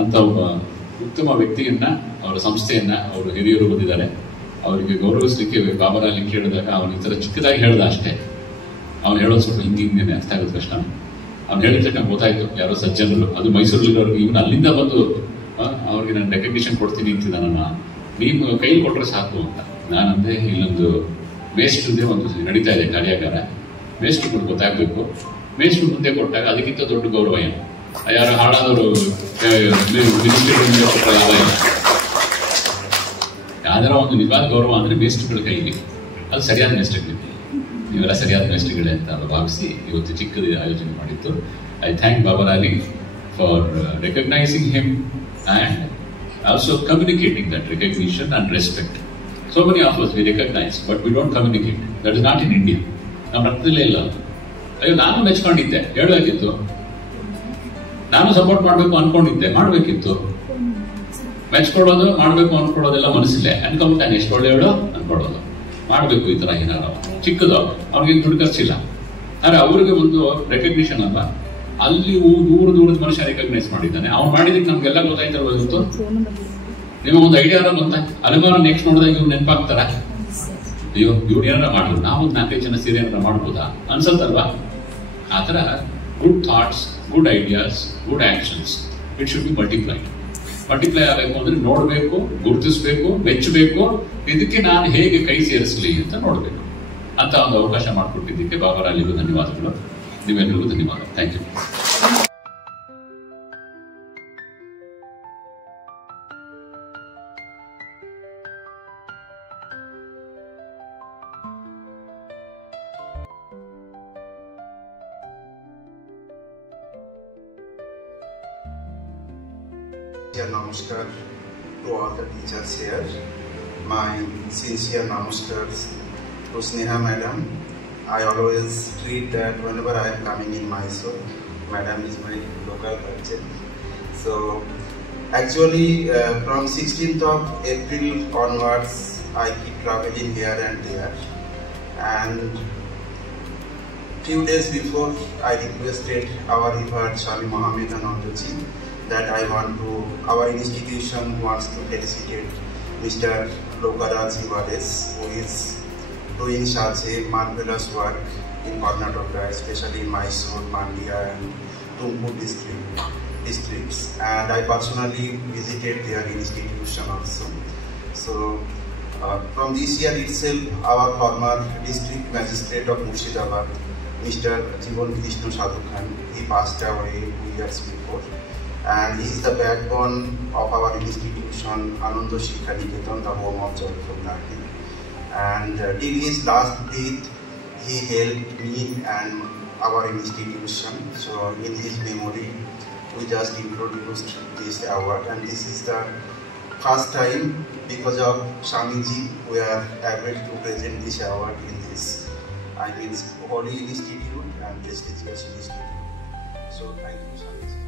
ಅಂತ ಒಬ್ಬ ಉತ್ತಮ ವ್ಯಕ್ತಿಯನ್ನ, ಅವರ ಸಂಸ್ಥೆಯನ್ನ ಅವರು ಹಿರಿಯರು ಬಂದಿದ್ದಾರೆ, ಅವರಿಗೆ ಗೌರವಿಸಲಿಕ್ಕೆ ಬಾಬಾರಾಲಿ ಕೇಳಿದಾಗ ಅವನು ಈ ಥರ ಚಿಕ್ಕದಾಗಿ ಹೇಳ್ದ ಅಷ್ಟೇ. ಅವ್ನು ಹೇಳೋದು ಸ್ವಲ್ಪ ಹಿಂದಿನೇ ಅರ್ಥ ಆಗೋದು ಕಷ್ಟ. ಅವ್ನು ಹೇಳಿದ ತಕ್ಷಣ ಗೊತ್ತಾಯ್ತು ಯಾರೋ ಸಜ್ಜನರು, ಅದು ಮೈಸೂರಲ್ಲಿರೋರಿಗೆ, ಇವನು ಅಲ್ಲಿಂದ ಬಂದು ಅವ್ರಿಗೆ ನಾನು ರೆಕಗ್ನಿಷನ್ ಕೊಡ್ತೀನಿ ಅಂತಿದ್ದಾನ, ನೀನು ಕೈ ಕೊಟ್ಟರೆ ಸಾಕು ಅಂತ. ನಾನಂದ್ರೆ ಇಲ್ಲೊಂದು ಮೇಸ್ಟ್ರದೇ ಒಂದು ನಡೀತಾ ಇದೆ ಕಾರ್ಯಾಗಾರ, ಮೇಸ್ಟ್ರು ಗೊತ್ತಾಗಬೇಕು. ಮೇಸ್ಟ್ರು ಮುಂದೆ ಕೊಟ್ಟಾಗ ಅದಕ್ಕಿಂತ ದೊಡ್ಡ ಗೌರವ ಏನು? ಯಾರು ಹಾಳಾದವರು ಮಿನಿಸ್ಟ್ರಿ ಯಾವ ಇಲ್ಲ. ಯಾವ್ದಾರ ಒಂದು ನಿಜವಾದ ಗೌರವ ಅಂದ್ರೆ ಮೇಸ್ಟ್ರುಗಳ ಕೈಲಿ, ಅದು ಸರಿಯಾದ ಮೇಸ್ಟ್ರುಗಳಿಗೆ, ನೀವೆಲ್ಲ ಸರಿಯಾದ ಮೇಸ್ಟ್ರುಗಳೇ ಅಂತ ಭಾವಿಸಿ ಇವತ್ತು ಚಿಕ್ಕದ ಆಯೋಜನೆ ಮಾಡಿತ್ತು. I thank Babarali for recognising him and also communicating that recognition and respect. So many of us we recognize, but we don't communicate. That is not in India. ನಮ್ಮ ರಕ್ತದಲ್ಲೇ ಇಲ್ಲ. ಅಯ್ಯೋ ನಾನು ಮೆಚ್ಕೊಂಡಿದ್ದೆ, ಹೇಳಬೇಕಿತ್ತು. ನಾನು ಸಪೋರ್ಟ್ ಮಾಡಬೇಕು ಅನ್ಕೊಂಡಿದ್ದೆ, ಮಾಡಬೇಕಿತ್ತು. ಮೆಚ್ಕೊಳ್ಳೋದು ಮಾಡಬೇಕು ಅನ್ಕೊಳ್ಳೋದೆಲ್ಲ ಮನಸ್ಸಿಲ್ಲೇ ಅನ್ಕೊಂಬಿಟ್ಟಾನೆ. ಎಷ್ಟು ಒಳ್ಳೆ ಹೇಳೋ ಅನ್ಕೊಳ್ಳೋದು, ಮಾಡಬೇಕು ಈ ತರ ಏನಾರು. ಚಿಕ್ಕದು ಅವ್ನಿಗೆ ದುಡ್ಡು ಖರ್ಚಿಲ್ಲ, ಆದರೆ ಅವ್ರಿಗೆ ಒಂದು ರೆಕಗ್ನಿಷನ್ ಅಲ್ಲ. ಅಲ್ಲಿ ದೂರದ ಮನುಷ್ಯ ರೆಕಗ್ನೈಸ್ ಮಾಡಿದ್ದಾನೆ. ಅವ್ನು ಮಾಡಿದಕ್ಕೆ ನಮ್ಗೆಲ್ಲ ಗೊತ್ತಾಯ್ತಿರ್ಬೋದಿತ್ತು. ನೀವು ಒಂದು ಐಡಿಯಾ ಬಂತ ಅಲೆಮಾರ ನೆಕ್ಸ್ಟ್ ನೋಡಿದಾಗ ಇವ್ರು ನೆನಪಾಗ್ತಾರ, ಅಯ್ಯೋ ಇವ್ರು ಏನಾರ ಮಾಡಿದ್ರು, ನಾವು ಒಂದು 4-5 ಜನ ಸೇರಿ ಏನಾರ ಮಾಡ್ಬೋದಾ ಅನ್ಸತ್ತಲ್ವಾ? ಆ ಥರ good thoughts, good ideas, good actions, it should be multiply ಆಗಬೇಕು ಅಂದ್ರೆ ನೋಡಬೇಕು, ಗುರುತಿಸ್ಬೇಕು, ಮೆಚ್ಚಬೇಕು. ಇದಕ್ಕೆ ನಾನು ಹೇಗೆ ಕೈ ಸೇರಿಸಲಿ ಅಂತ ನೋಡಬೇಕು ಅಂತ ಒಂದು ಅವಕಾಶ ಮಾಡಿಕೊಟ್ಟಿದ್ದಕ್ಕೆ ಬಾಬಾರಾಲಿಗೂ ಧನ್ಯವಾದಗಳು. ನೀವೆಲ್ಲರಿಗೂ ಧನ್ಯವಾದ. Thank you. Namaskar to all the teachers here. My sincere namaskars to Sneha madam. I always treat that whenever I am coming in Mysore, madam is my local culture. So actually from 16th of April onwards I keep traveling here and there, and few days before I requested our revered Swami Mahamedananda ji that our institution wants to felicitate Mr. Lokaraj Ivades, who is doing such a marvelous work in Karnataka, especially in Mysore, Mandya and Tumkur districts. And I personally visited their institution also. So from this year itself, our former district magistrate of Murshidabad, Mr. Jivan Krishna Sadhu Khan, he passed away 2 years before. And he is the backbone of our institution, Ananda Shiksha Niketan, the home of Joyful Learning. And till his last breath, he helped me and our institution. So in his memory, we just introduced this award, and this is the first time because of Swamiji we are able to present this award in this, I mean, holy institute and prestigious institute. So thank you, Swamiji.